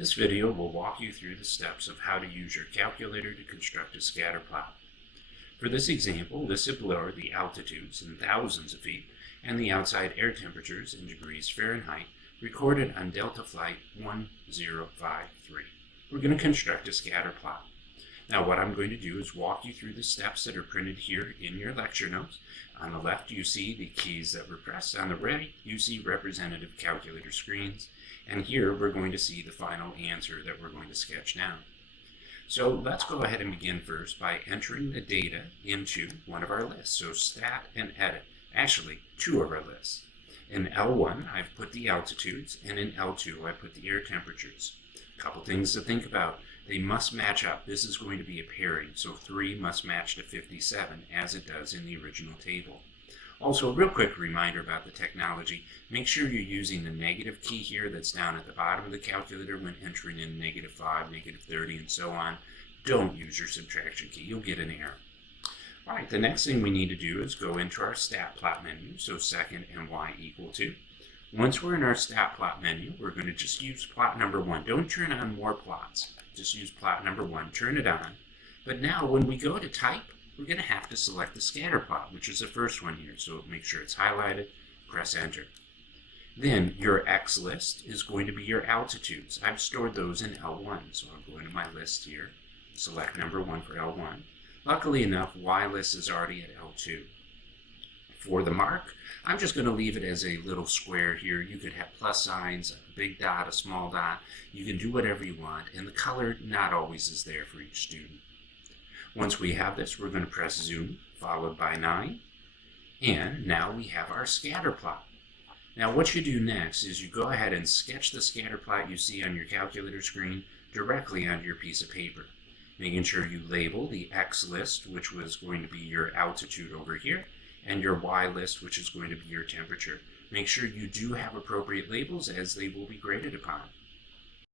This video will walk you through the steps of how to use your calculator to construct a scatter plot. For this example, listed below are the altitudes in thousands of feet and the outside air temperatures in degrees Fahrenheit recorded on Delta Flight 1053. We're going to construct a scatter plot. Now what I'm going to do is walk you through the steps that are printed here in your lecture notes. On the left you see the keys that were pressed. On the right you see representative calculator screens. And here we're going to see the final answer that we're going to sketch now. So let's go ahead and begin first by entering the data into one of our lists. So stat and edit, actually two of our lists. In L1 I've put the altitudes, and in L2 I put the air temperatures. A couple things to think about. They must match up. This is going to be a pairing, so 3 must match to 57 as it does in the original table. Also, a real quick reminder about the technology. Make sure you're using the negative key here that's down at the bottom of the calculator when entering in -5, -30, and so on. Don't use your subtraction key. You'll get an error. All right, the next thing we need to do is go into our stat plot menu, so second and y equal to. Once we're in our stat plot menu, we're going to just use plot number 1. Don't turn on more plots. Just use plot number 1, turn it on. But now when we go to type, we're going to have to select the scatter plot, which is the first one here. So make sure it's highlighted, press enter. Then your X list is going to be your altitudes. I've stored those in L1, so I'll go into my list here, select number 1 for L1. Luckily enough, Y list is already at L2. For the mark, I'm just going to leave it as a little square here. You could have plus signs, a big dot, a small dot. You can do whatever you want, and the color not always is there for each student. Once we have this, we're going to press zoom, followed by 9, and now we have our scatter plot. Now what you do next is you go ahead and sketch the scatter plot you see on your calculator screen directly onto your piece of paper, making sure you label the X list, which was going to be your altitude over here, and your Y list, which is going to be your temperature. Make sure you do have appropriate labels as they will be graded upon.